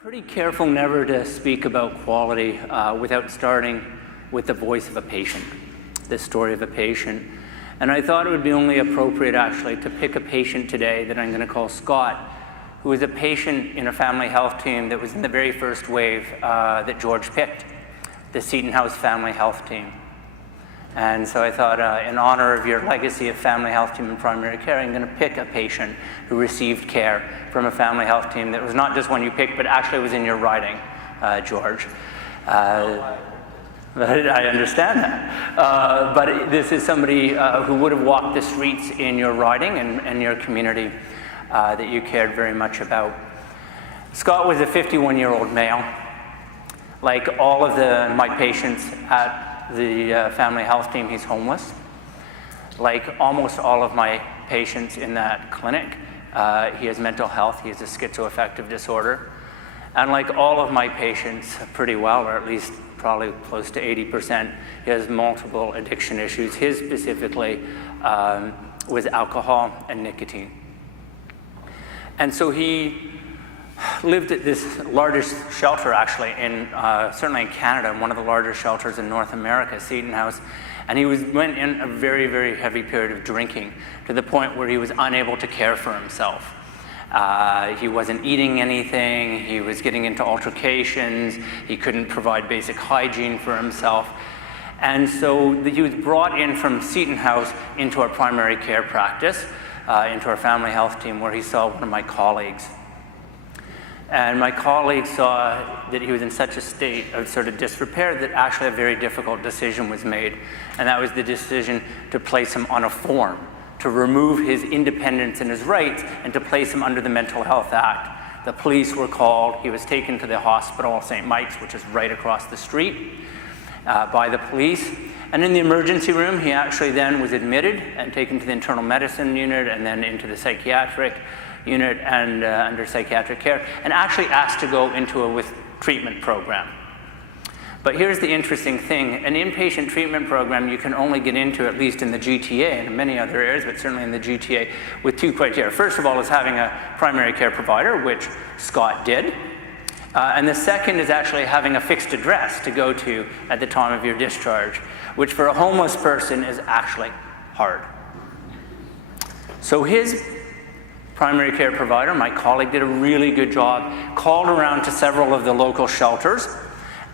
Pretty careful never to speak about quality without starting with the voice of a patient, the story of a patient. And I thought it would be only appropriate actually to pick a patient today that I'm going to call Scott, who is a patient in a family health team that was in the very first wave that George picked, the Seton House Family Health Team. And so I thought, in honor of your legacy of family health team and primary care, I'm going to pick a patient who received care from a family health team that was not just one you picked, but actually was in your riding, George. But I understand that. But this is somebody who would have walked the streets in your riding and your community that you cared very much about. Scott was a 51-year-old male. Like all of my patients at the family health team, he's homeless. Like almost all of my patients in that clinic, he has mental health, he has a schizoaffective disorder. And like all of my patients pretty well, or at least probably close to 80%, he has multiple addiction issues. His specifically was alcohol and nicotine. And so he lived at this largest shelter actually certainly in Canada, one of the largest shelters in North America, Seton House. And he went in a very, very heavy period of drinking to the point where he was unable to care for himself. He wasn't eating anything, he was getting into altercations, he couldn't provide basic hygiene for himself. And so he was brought in from Seton House into our primary care practice, into our family health team, where he saw one of my colleagues. And my colleague saw that he was in such a state of sort of disrepair that actually a very difficult decision was made. And that was the decision to place him on a form, to remove his independence and his rights, and to place him under the Mental Health Act. The police were called. He was taken to the hospital, St. Mike's, which is right across the street, by the police. And in the emergency room, he actually then was admitted and taken to the internal medicine unit and then into the psychiatric unit and under psychiatric care, and actually asked to go into a treatment program. But here's the interesting thing. An inpatient treatment program you can only get into, at least in the GTA and in many other areas, but certainly in the GTA, with two criteria. First of all is having a primary care provider, which Scott did. And the second is actually having a fixed address to go to at the time of your discharge, which for a homeless person is actually hard. So his primary care provider, my colleague, did a really good job, called around to several of the local shelters,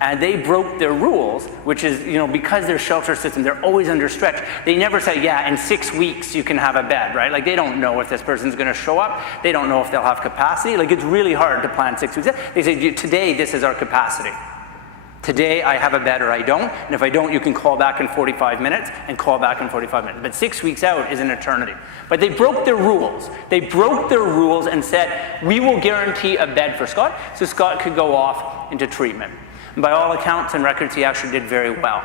and they broke their rules, which is, because their shelter system, they're always under stretch. They never say, yeah, in 6 weeks you can have a bed, right? Like, they don't know if this person's gonna show up. They don't know if they'll have capacity. Like, it's really hard to plan 6 weeks. They say, today, this is our capacity. Today, I have a bed or I don't, and if I don't, you can call back in 45 minutes and call back in 45 minutes. But 6 weeks out is an eternity. But they broke their rules. They broke their rules and said, we will guarantee a bed for Scott, so Scott could go off into treatment. And by all accounts and records, he actually did very well.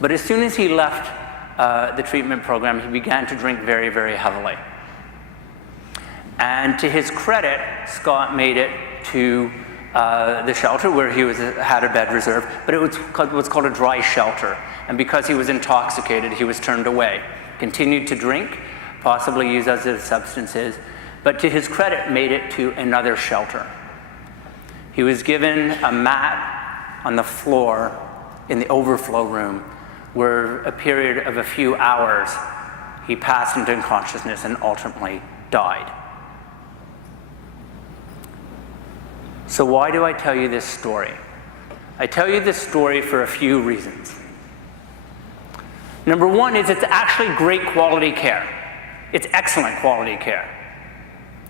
But as soon as he left the treatment program, he began to drink very, very heavily. And to his credit, Scott made it to the shelter where he had a bed reserved, but it was what's called a dry shelter. And because he was intoxicated, he was turned away. Continued to drink, possibly use other substances, but to his credit, made it to another shelter. He was given a mat on the floor in the overflow room, where a period of a few hours, he passed into unconsciousness and ultimately died. So why do I tell you this story? I tell you this story for a few reasons. Number one is it's actually great quality care. It's excellent quality care.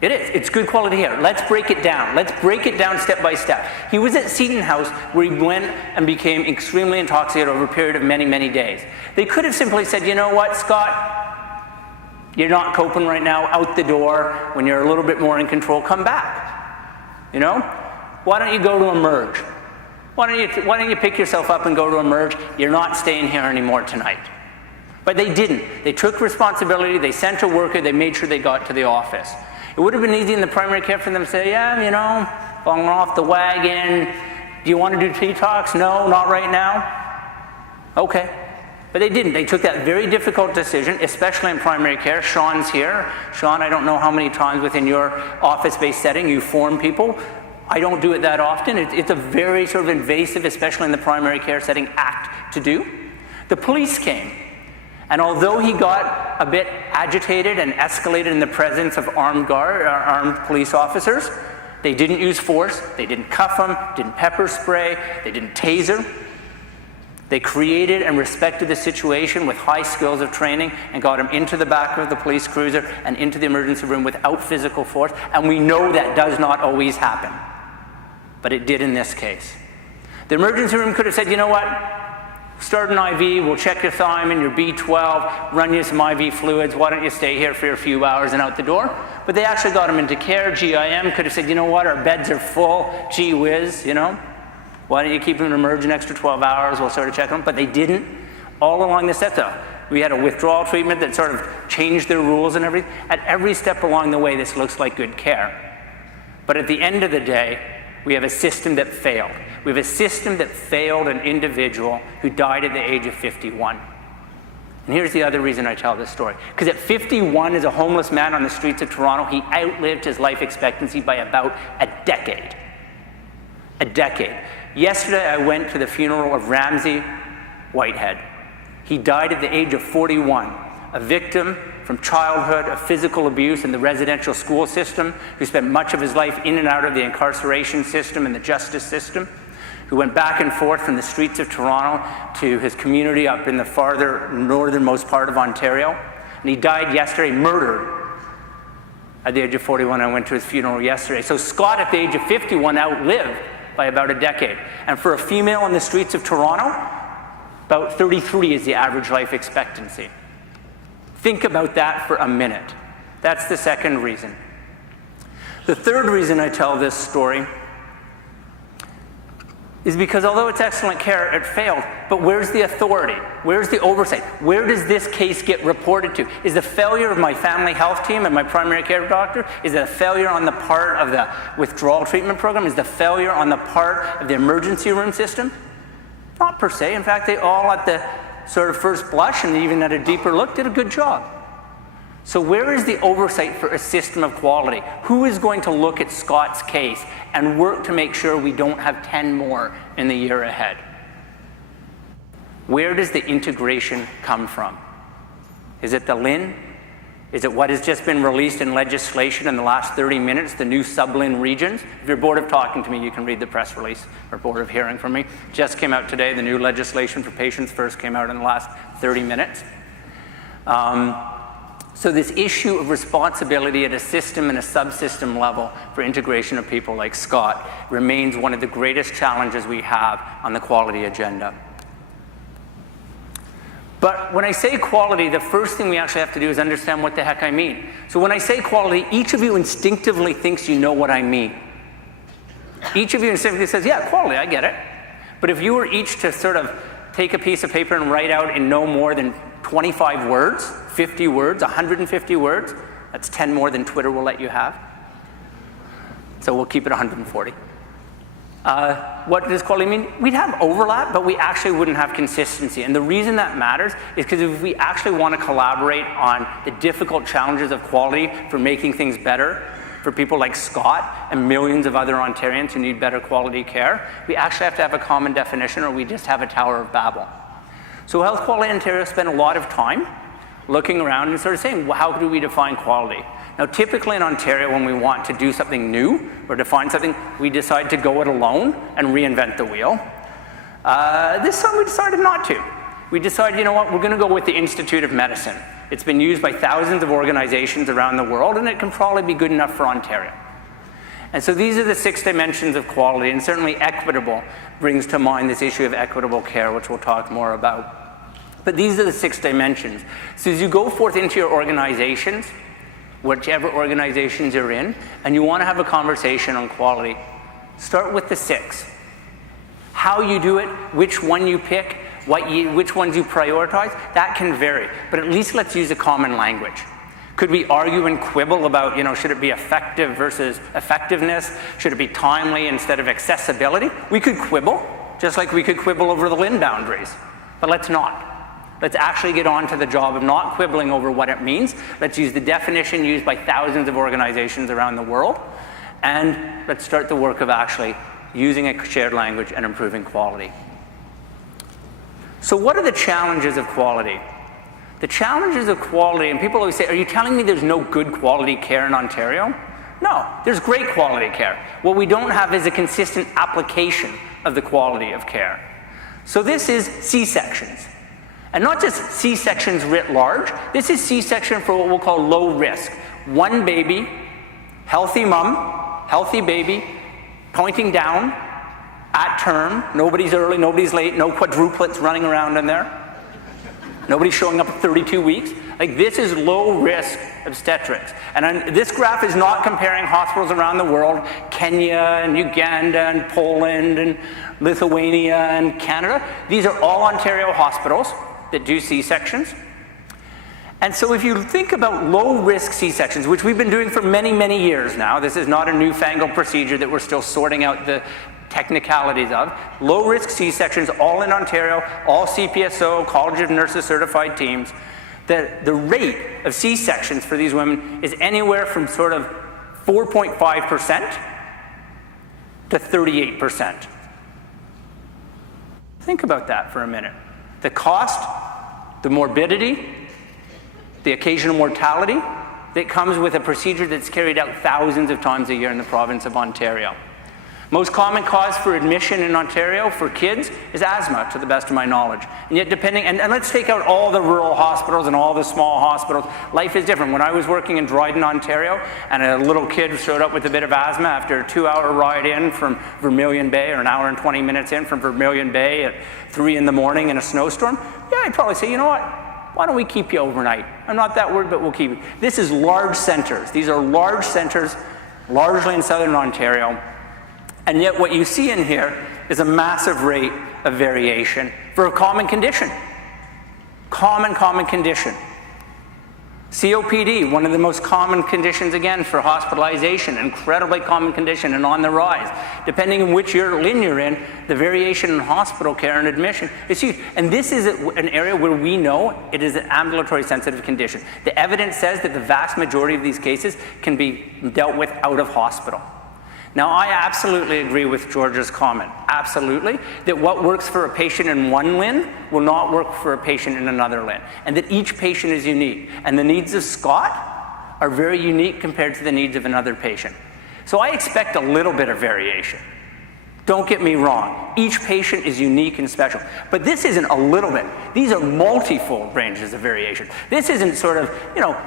It is. It's good quality care. Let's break it down. Let's break it down step by step. He was at Seton House where he went and became extremely intoxicated over a period of many, many days. They could have simply said, you know what, Scott, you're not coping right now, out the door. When you're a little bit more in control, come back. Why don't you go to Emerge? Why don't you pick yourself up and go to Emerge? You're not staying here anymore tonight. But they didn't. They took responsibility, they sent a worker, they made sure they got to the office. It would have been easy in the primary care for them to say, yeah, falling off the wagon. Do you want to do detox? No, not right now. Okay. But they didn't. They took that very difficult decision, especially in primary care. Sean's here. Sean, I don't know how many times within your office-based setting you form people. I don't do it that often. It's a very sort of invasive, especially in the primary care setting, act to do. The police came. And although he got a bit agitated and escalated in the presence of armed police officers, they didn't use force, they didn't cuff him, didn't pepper spray, they didn't taser. They created and respected the situation with high skills of training and got him into the back of the police cruiser and into the emergency room without physical force. And we know that does not always happen, but it did in this case. The emergency room could have said, you know what? Start an IV, we'll check your thiamine, your B12, run you some IV fluids, why don't you stay here for a few hours and out the door? But they actually got him into care. GIM could have said, you know what, our beds are full, gee whiz, you know? Why don't you keep him in emerge an extra 12 hours, we'll sort of check him. But they didn't. All along the step, though. We had a withdrawal treatment that sort of changed their rules and everything. At every step along the way, this looks like good care. But at the end of the day, we have a system that failed. We have a system that failed an individual who died at the age of 51. And here's the other reason I tell this story. Because at 51, as a homeless man on the streets of Toronto, he outlived his life expectancy by about a decade. A decade. Yesterday, I went to the funeral of Ramsey Whitehead. He died at the age of 41, a victim from childhood of physical abuse in the residential school system, who spent much of his life in and out of the incarceration system and the justice system, who went back and forth from the streets of Toronto to his community up in the farther northernmost part of Ontario. And he died yesterday, murdered at the age of 41. I went to his funeral yesterday. So Scott, at the age of 51, outlived by about a decade. And for a female in the streets of Toronto, about 33 is the average life expectancy. Think about that for a minute. That's the second reason. The third reason I tell this story is because although it's excellent care, it failed. But where's the authority? Where's the oversight? Where does this case get reported to? Is the failure of my family health team and my primary care doctor? Is it a failure on the part of the withdrawal treatment program? Is the failure on the part of the emergency room system? Not per se. In fact, they all at the sort of first blush and even at a deeper look did a good job. So where is the oversight for a system of quality? Who is going to look at Scott's case and work to make sure we don't have 10 more in the year ahead? Where does the integration come from? Is it the LHIN? Is it what has just been released in legislation in the last 30 minutes, the new sub-LHIN regions? If you're bored of talking to me, you can read the press release, or bored of hearing from me. Just came out today. The new legislation for patients first came out in the last 30 minutes. So this issue of responsibility at a system and a subsystem level for integration of people like Scott remains one of the greatest challenges we have on the quality agenda. But when I say quality, the first thing we actually have to do is understand what the heck I mean. So when I say quality, each of you instinctively thinks you know what I mean. Each of you instinctively says, yeah, quality, I get it. But if you were each to sort of take a piece of paper and write out in no more than 25 words, 50 words, 150 words, that's 10 more than Twitter will let you have. So we'll keep it 140. What does quality mean? We'd have overlap, but we actually wouldn't have consistency. And the reason that matters is because if we actually want to collaborate on the difficult challenges of quality for making things better for people like Scott and millions of other Ontarians who need better quality care, we actually have to have a common definition, or we just have a Tower of Babel. So Health Quality Ontario spent a lot of time looking around and sort of saying, well, how do we define quality? Now, typically in Ontario, when we want to do something new or define something, we decide to go it alone and reinvent the wheel. This time we decided not to. We decided, you know what, we're going to go with the Institute of Medicine. It's been used by thousands of organizations around the world, and it can probably be good enough for Ontario. And so these are the 6 dimensions of quality, and certainly equitable brings to mind this issue of equitable care, which we'll talk more about. But these are the 6 dimensions. So as you go forth into your organizations, whichever organizations you're in, and you want to have a conversation on quality, start with the 6. How you do it, which one you pick, which ones you prioritize, that can vary. But at least let's use a common language. Could we argue and quibble about, you know, should it be effective versus effectiveness? Should it be timely instead of accessibility? We could quibble, just like we could quibble over the LHIN boundaries. But let's not. Let's actually get on to the job of not quibbling over what it means. Let's use the definition used by thousands of organizations around the world, and let's start the work of actually using a shared language and improving quality. So what are the challenges of quality? The challenges of quality, and people always say, are you telling me there's no good quality care in Ontario? No, there's great quality care. What we don't have is a consistent application of the quality of care. So this is C-sections. And not just C-sections writ large, this is C-section for what we'll call low risk. One baby, healthy mom, healthy baby, pointing down, at term, nobody's early, nobody's late, no quadruplets running around in there. Nobody's showing up at 32 weeks. Like, this is low risk obstetrics. And this graph is not comparing hospitals around the world, Kenya and Uganda and Poland and Lithuania and Canada. These are all Ontario hospitals that do C-sections. And so if you think about low-risk C-sections, which we've been doing for many, many years now, this is not a newfangled procedure that we're still sorting out the technicalities of. Low-risk C-sections, all in Ontario, all CPSO, College of Nurses certified teams. The rate of C-sections for these women is anywhere from sort of 4.5% to 38%. Think about that for a minute. The cost, the morbidity, the occasional mortality that comes with a procedure that's carried out thousands of times a year in the province of Ontario. Most common cause for admission in Ontario for kids is asthma, to the best of my knowledge. And yet depending, and let's take out all the rural hospitals and all the small hospitals, life is different. When I was working in Dryden, Ontario, and a little kid showed up with a bit of asthma after a 2-hour ride in from Vermilion Bay, or an hour and 20 minutes in from Vermilion Bay at 3 in the morning in a snowstorm, yeah, I'd probably say, you know what? Why don't we keep you overnight? I'm not that worried, but we'll keep you. This is large centers. These are large centers, largely in southern Ontario. And yet what you see in here is a massive rate of variation for a common condition. Common condition. COPD, one of the most common conditions, again, for hospitalization, incredibly common condition and on the rise. Depending on which LHIN you're in, the variation in hospital care and admission is huge. And this is an area where we know it is an ambulatory sensitive condition. The evidence says that the vast majority of these cases can be dealt with out of hospital. Now, I absolutely agree with George's comment, absolutely, that what works for a patient in one LHIN will not work for a patient in another LHIN, and that each patient is unique. And the needs of Scott are very unique compared to the needs of another patient. So I expect a little bit of variation. Don't get me wrong, each patient is unique and special. But this isn't a little bit. These are multifold ranges of variation. This isn't sort of,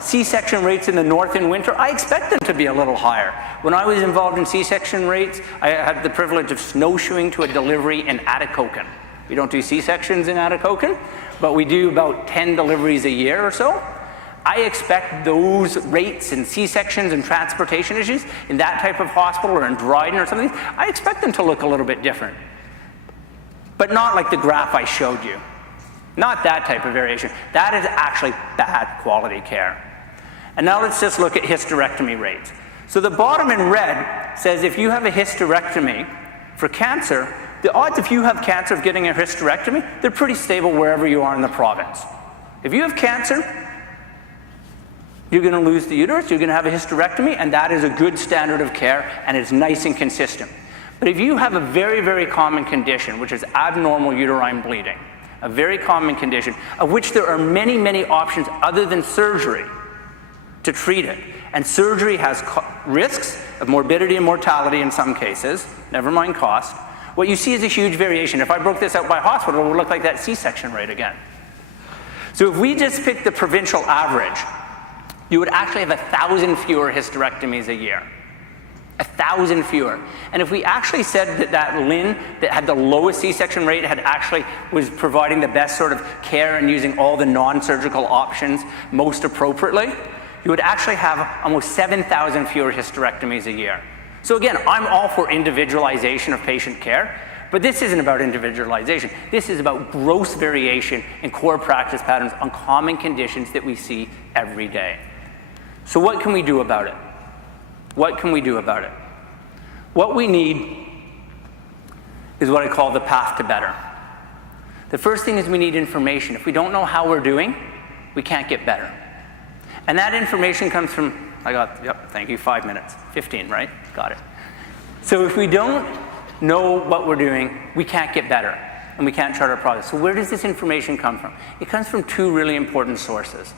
C-section rates in the north in winter. I expect them to be a little higher. When I was involved in C-section rates, I had the privilege of snowshoeing to a delivery in Atikokan. We don't do C-sections in Atikokan, but we do about 10 deliveries a year or so. I expect those rates in C-sections and transportation issues in that type of hospital or in Dryden or something, I expect them to look a little bit different. But not like the graph I showed you. Not that type of variation. That is actually bad quality care. And now let's just look at hysterectomy rates. So the bottom in red says if you have a hysterectomy for cancer, the odds if you have cancer of getting a hysterectomy, they're pretty stable wherever you are in the province. If you have cancer, you're going to lose the uterus, you're going to have a hysterectomy, and that is a good standard of care, and it's nice and consistent. But if you have a very, very common condition, which is abnormal uterine bleeding, a very common condition, of which there are many, many options other than surgery to treat it, and surgery has risks of morbidity and mortality in some cases, never mind cost, what you see is a huge variation. If I broke this out by hospital, it would look like that C-section rate again. So if we just pick the provincial average, you would actually have 1,000 fewer hysterectomies a year. 1,000 fewer. And if we actually said that that LHIN that had the lowest C-section rate was providing the best sort of care and using all the non-surgical options most appropriately, you would actually have almost 7,000 fewer hysterectomies a year. So again, I'm all for individualization of patient care, but this isn't about individualization. This is about gross variation in core practice patterns on common conditions that we see every day. So what can we do about it? What can we do about it? What we need is what I call the path to better. The first thing is we need information. If we don't know how we're doing, we can't get better. And that information comes from, thank you, 5 minutes. 15, right? Got it. So if we don't know what we're doing, we can't get better, and we can't chart our progress. So where does this information come from? It comes from two really important sources.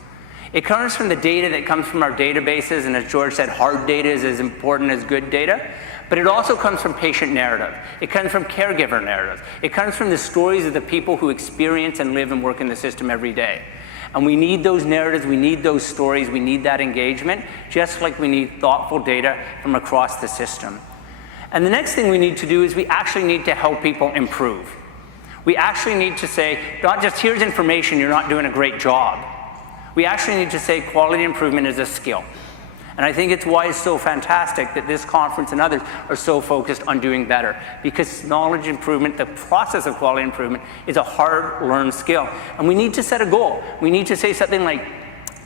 It comes from the data that comes from our databases, and as George said, hard data is as important as good data, but it also comes from patient narrative. It comes from caregiver narrative. It comes from the stories of the people who experience and live and work in the system every day. And we need those narratives, we need those stories, we need that engagement, just like we need thoughtful data from across the system. And the next thing we need to do is we actually need to help people improve. We actually need to say, not just here's information, you're not doing a great job. We actually need to say quality improvement is a skill. And I think it's why it's so fantastic that this conference and others are so focused on doing better, because knowledge improvement, the process of quality improvement, is a hard-learned skill. And we need to set a goal. We need to say something like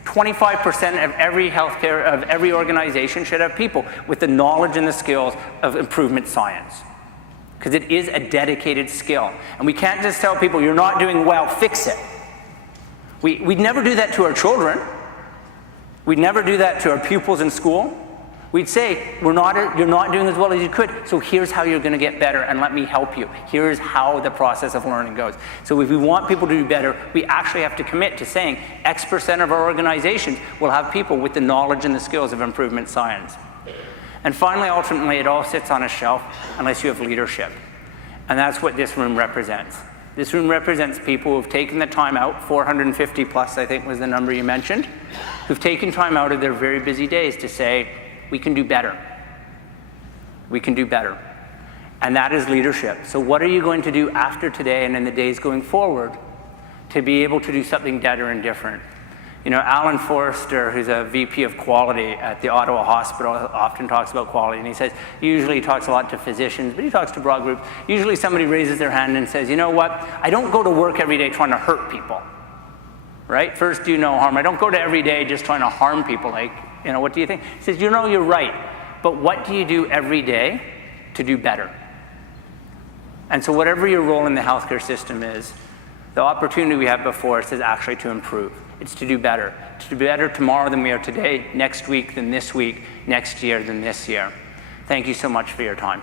25% of every healthcare, of every organization should have people with the knowledge and the skills of improvement science. Because it is a dedicated skill. And we can't just tell people, you're not doing well, fix it. We'd never do that to our children. We'd never do that to our pupils in school. We'd say, you're not doing as well as you could, so here's how you're going to get better, and let me help you. Here's how the process of learning goes. So if we want people to do better, we actually have to commit to saying X% of our organizations will have people with the knowledge and the skills of improvement science. And finally, ultimately, it all sits on a shelf unless you have leadership. And that's what this room represents. This room represents people who've taken the time out, 450 plus, I think was the number you mentioned, who've taken time out of their very busy days to say, we can do better. We can do better. And that is leadership. So what are you going to do after today and in the days going forward to be able to do something better and different? You know, Alan Forrester, who's a VP of quality at the Ottawa Hospital, often talks about quality, and he says, usually he talks a lot to physicians, but he talks to broad groups. Usually somebody raises their hand and says, you know what, I don't go to work every day trying to hurt people, right? First, do no harm. I don't go to every day just trying to harm people, like, you know, what do you think? He says, you know, you're right, but what do you do every day to do better? And so whatever your role in the healthcare system is, the opportunity we have before us is actually to improve. It's to do better. To do better tomorrow than we are today, next week than this week, next year than this year. Thank you so much for your time.